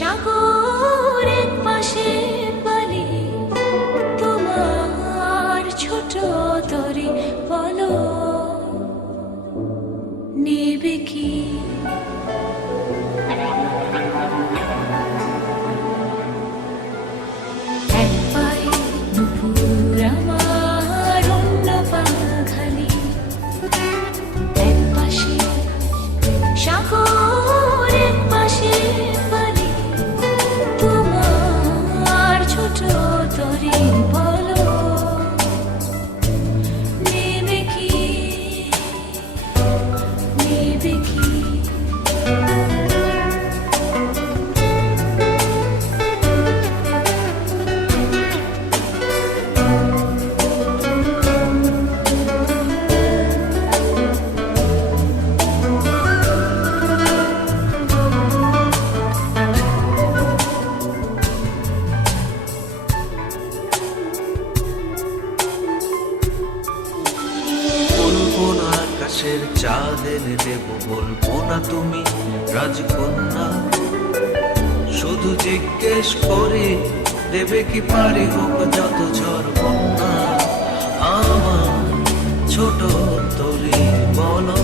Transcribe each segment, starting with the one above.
সাগরের পাশে বালি তোমার ছোট তরি বলো নেবে কি এক পায়ে দুপুর আমার অন্য পা খালি এক পাশে সাগরের পাশে বালি তোমার ছোট তরি বলো নেবে কি নেবে কি আকাশের চাঁদ এনে দেব বলবো না তুমি রাজকন্যা শুধু জিজ্ঞেস করে দেবে কি পারি হোক যত ঝড় বন্যা আমার ছোট তরি বলো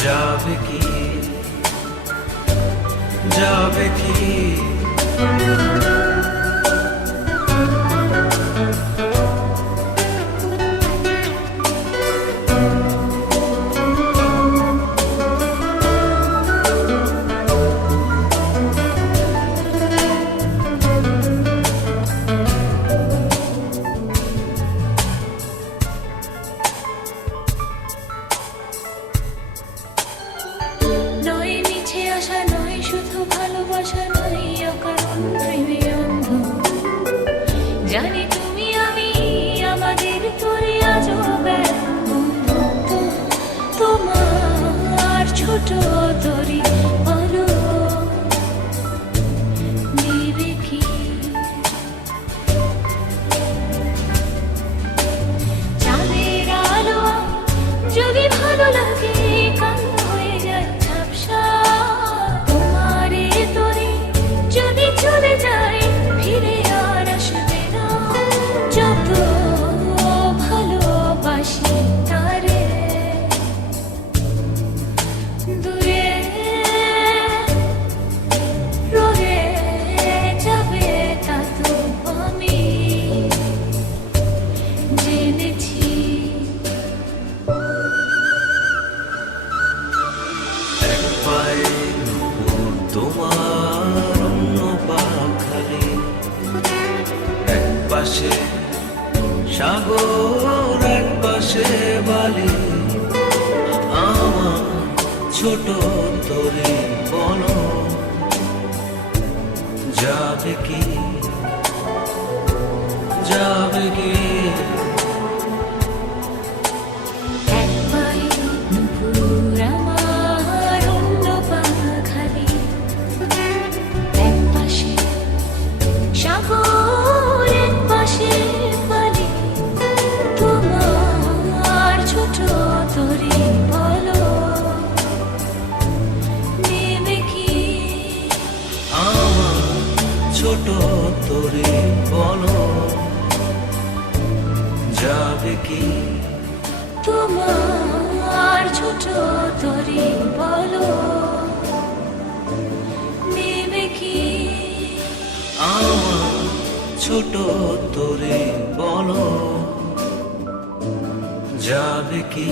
যাবে কি যাবে কি নয় মিছে আশা নয় শুধু ভালোবাসা নয় অকারণ প্রেমে অন্ধ জানি তুমি আমি আমাদের তোরে আজও বন্ধুত্ব তোমার ছোট তরি বলো নেবে কি চাঁদের আলো যদি ভালো লাগে কালো হয়ে যায় ঝাপসা তোমারে তরি যদি চলে যায় ফিরে আর আসবে না যত ভালোবাসি তারে দূরে রয়ে যাবে তা তো আমি জেনেছি এক পায়ে নুপুর তোমার অন্য পা খালি এক পাশে সাগর এক পাশে বালি আমার ছোট তরি বলো যাবে কি যাবে কি এক পায়ে দুপুর আমার অন্য পা খালি এক পাশে সাগর এক পাশে বালি তোমার ছোট তরি বলো নেবে কি আমার ছোট তরি বলো যাবে কি তোমার ছোট তরি বলো নেবে কি আমার ছোট তরি বলো যাবে কি